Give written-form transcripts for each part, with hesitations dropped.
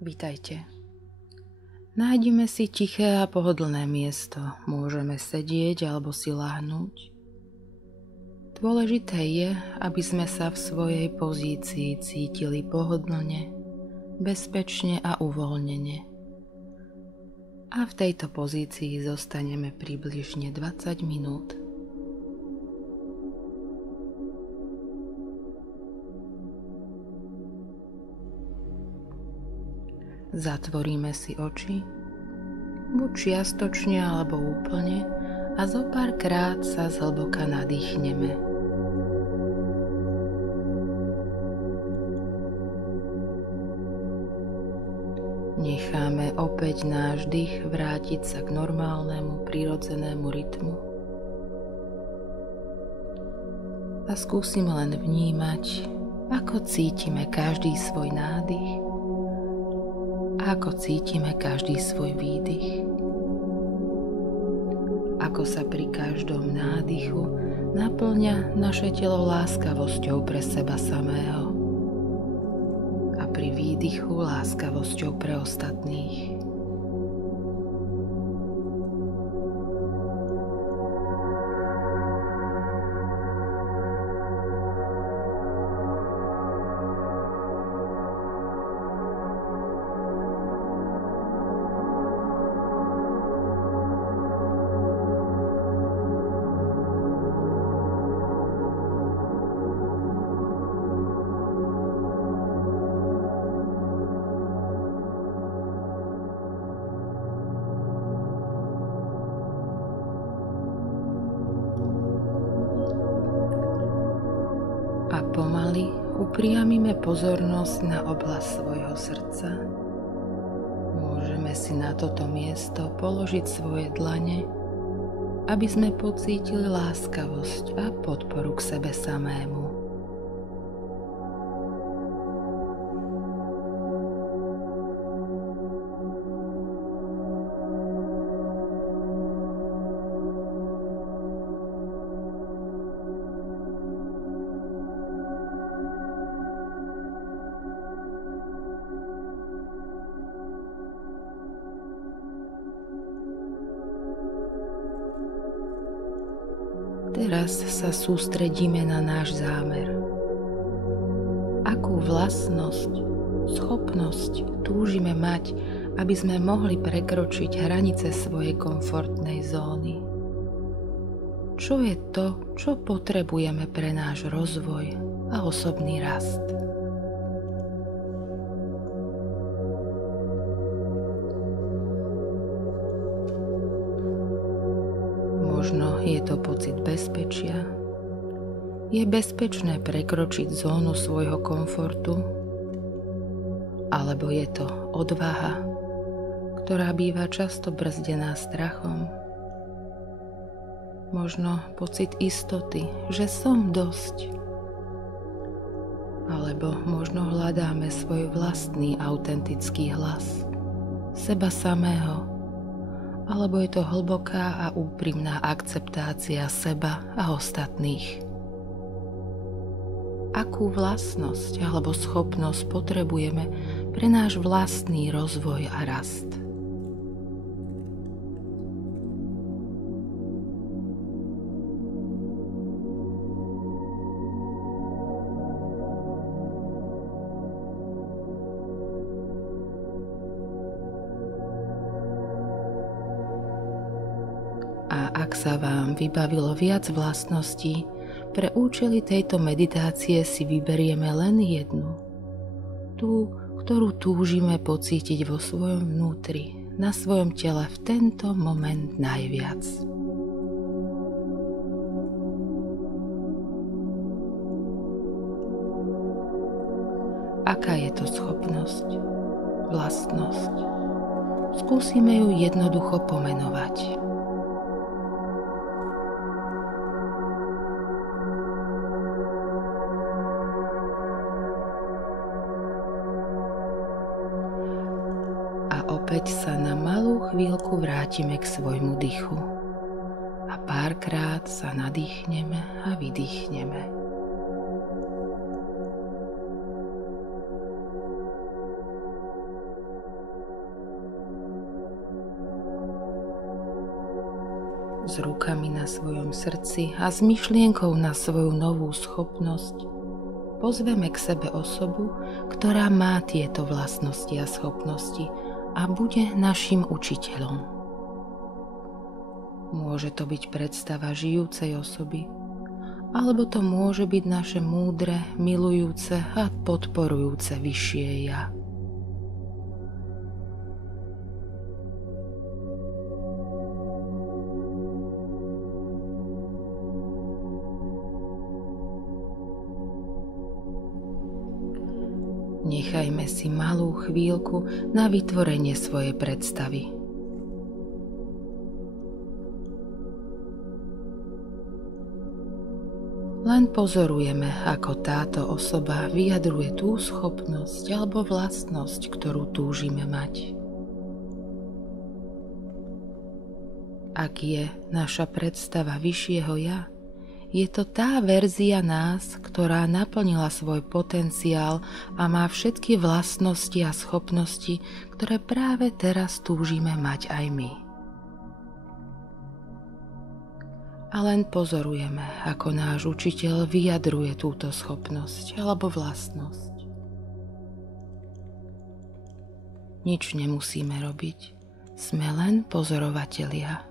Vitajte. Nájdime si tiché a pohodlné miesto. Môžeme sedieť alebo si ľahnúť. Dôležité je, aby sme sa v svojej pozícii cítili pohodlne, bezpečne a uvoľnene. A v tejto pozícii zostaneme približne 20 minút. Zatvoríme si oči, buď čiastočne alebo úplne, a zo pár krát sa zhlboka nadýchneme. Necháme opäť náš dých vrátiť sa k normálnemu, prirodzenému rytmu a skúsime len vnímať, ako cítime každý svoj nádych a ako cítime každý svoj výdych. Ako sa pri každom nádychu naplňa naše telo láskavosťou pre seba samého a pri výdychu láskavosťou pre ostatných. A pomaly upriamime pozornosť na oblasť svojho srdca. Môžeme si na toto miesto položiť svoje dlane, aby sme pocítili láskavosť a podporu k sebe samému. Teraz sa sústredíme na náš zámer. Akú vlastnosť, schopnosť túžime mať, aby sme mohli prekročiť hranice svojej komfortnej zóny? Čo je to, čo potrebujeme pre náš rozvoj a osobný rast? Možno je to pocit bezpečia. Je bezpečné prekročiť zónu svojho komfortu? Alebo je to odvaha, ktorá býva často brzdená strachom? Možno pocit istoty, že som dosť. Alebo možno hľadáme svoj vlastný autentický hlas, seba samého. Alebo je to hlboká a úprimná akceptácia seba a ostatných. Akú vlastnosť alebo schopnosť potrebujeme pre náš vlastný rozvoj a rast? A ak sa vám vybavilo viac vlastností, pre účely tejto meditácie si vyberieme len jednu. Tú, ktorú túžime pocítiť vo svojom vnútri, na svojom tele v tento moment najviac. Aká je to schopnosť, vlastnosť? Skúsime ju jednoducho pomenovať. Opäť sa na malú chvíľku vrátime k svojmu dychu a párkrát sa nadýchneme a vydýchneme. s rukami na svojom srdci a s myšlienkou na svoju novú schopnosť pozveme k sebe osobu, ktorá má tieto vlastnosti a schopnosti a bude našim učiteľom. Môže to byť predstava žijúcej osoby, alebo to môže byť naše múdre, milujúce a podporujúce vyššie ja. Nechajme si malú chvíľku na vytvorenie svojej predstavy. Len pozorujeme, ako táto osoba vyjadruje tú schopnosť alebo vlastnosť, ktorú túžime mať. Ak je naša predstava vyššieho ja, je to tá verzia nás, ktorá naplnila svoj potenciál a má všetky vlastnosti a schopnosti, ktoré práve teraz túžime mať aj my. A len pozorujeme, ako náš učiteľ vyjadruje túto schopnosť alebo vlastnosť. Nič nemusíme robiť, sme len pozorovatelia.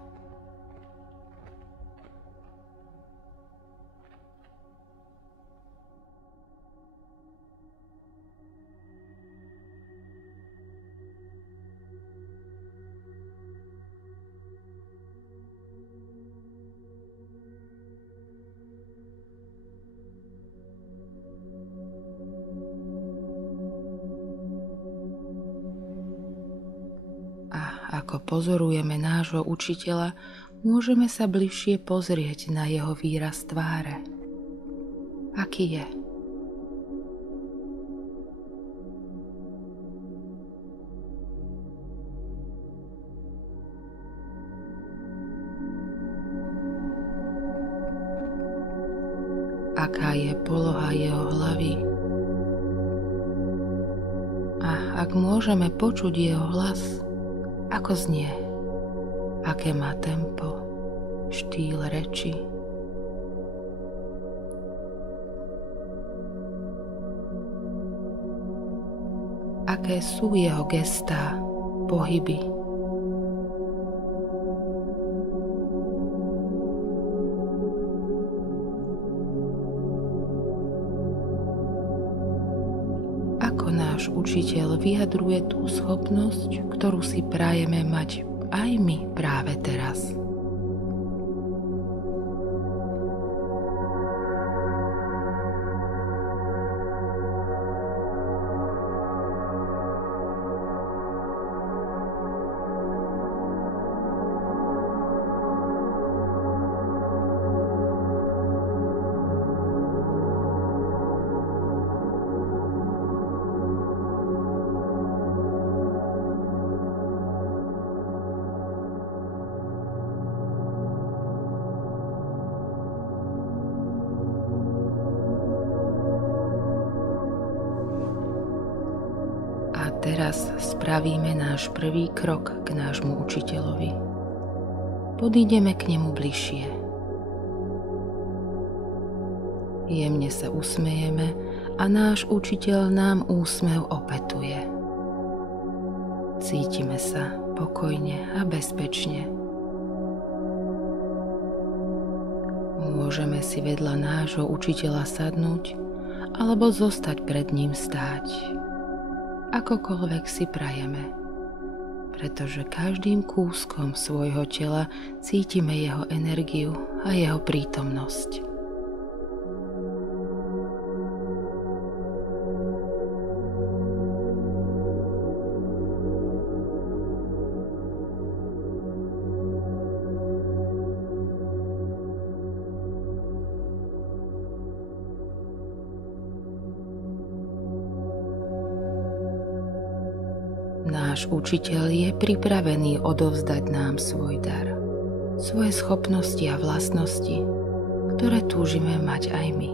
Ako pozorujeme nášho učiteľa, môžeme sa bližšie pozrieť na jeho výraz tváre. Aký je? Aká je poloha jeho hlavy? A ak môžeme počuť jeho hlas, ako znie? Aké má tempo, štýl reči? Aké sú jeho gestá, pohyby? Náš učiteľ vyjadruje tú schopnosť, ktorú si prajeme mať aj my práve teraz. Teraz spravíme náš prvý krok k nášmu učiteľovi. Podídeme k nemu bližšie. Jemne sa usmejeme a náš učiteľ nám úsmev opetuje. Cítime sa pokojne a bezpečne. Môžeme si vedľa nášho učiteľa sadnúť alebo zostať pred ním stáť. Akokoľvek si prajeme, pretože každým kúskom svojho tela cítime jeho energiu a jeho prítomnosť. Náš učiteľ je pripravený odovzdať nám svoj dar, svoje schopnosti a vlastnosti, ktoré túžime mať aj my.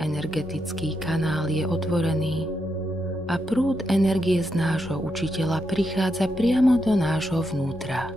Energetický kanál je otvorený a prúd energie z nášho učiteľa prichádza priamo do nášho vnútra.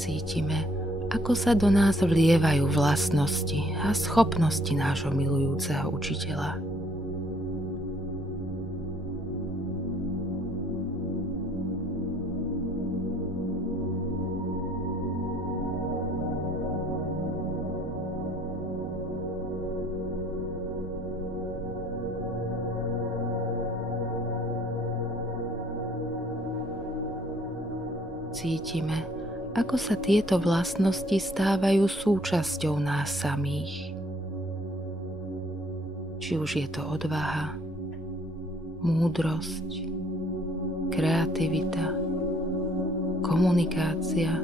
Cítime, ako sa do nás vlievajú vlastnosti a schopnosti nášho milujúceho učiteľa. Cítime, ako sa tieto vlastnosti stávajú súčasťou nás samých. Či už je to odvaha, múdrosť, kreativita, komunikácia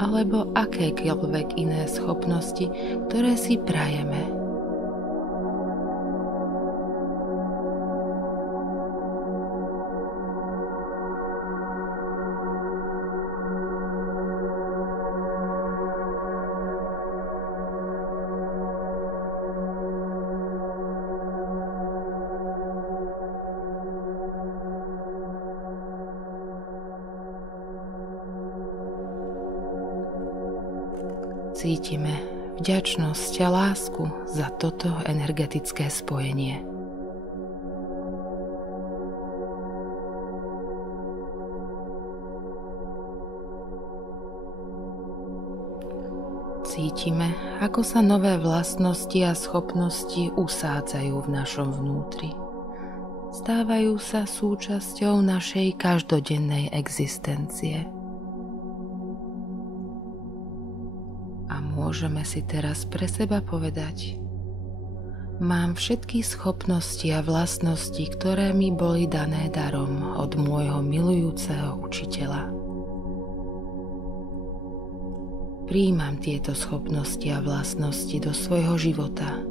alebo akékoľvek iné schopnosti, ktoré si prajeme. Cítime vďačnosť a lásku za toto energetické spojenie. Cítime, ako sa nové vlastnosti a schopnosti usádzajú v našom vnútri. Stávajú sa súčasťou našej každodennej existencie. A môžeme si teraz pre seba povedať: mám všetky schopnosti a vlastnosti, ktoré mi boli dané darom od môjho milujúceho učiteľa. Prijímam tieto schopnosti a vlastnosti do svojho života.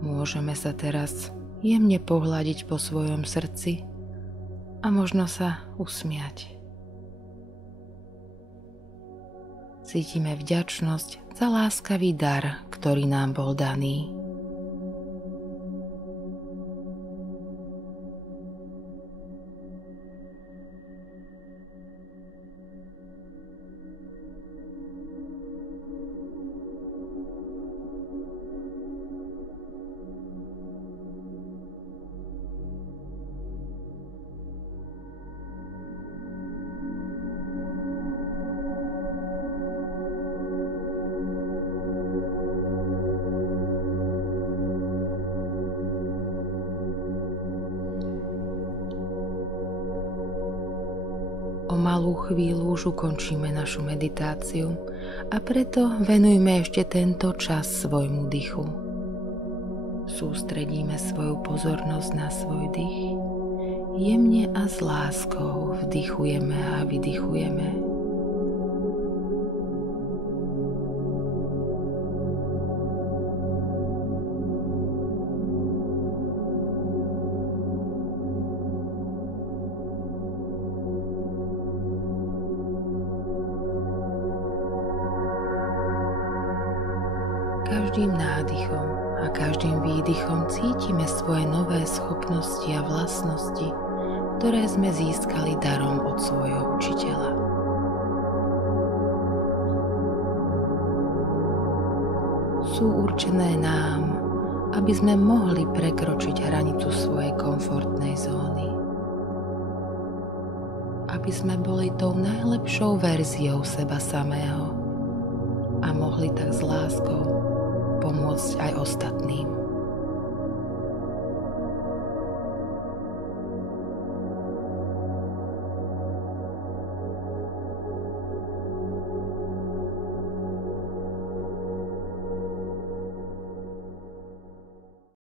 Môžeme sa teraz jemne pohľadiť po svojom srdci a možno sa usmiať. Cítime vďačnosť za láskavý dar, ktorý nám bol daný. O malú chvíľu už ukončíme našu meditáciu a preto venujme ešte tento čas svojmu dychu. Sústredíme svoju pozornosť na svoj dých. Jemne a s láskou vdychujeme a vydychujeme. Každým nádychom a každým výdychom cítime svoje nové schopnosti a vlastnosti, ktoré sme získali darom od svojho učiteľa. Sú určené nám, aby sme mohli prekročiť hranicu svojej komfortnej zóny. Aby sme boli tou najlepšou verziou seba samého a mohli tak s láskou pomôcť aj ostatným.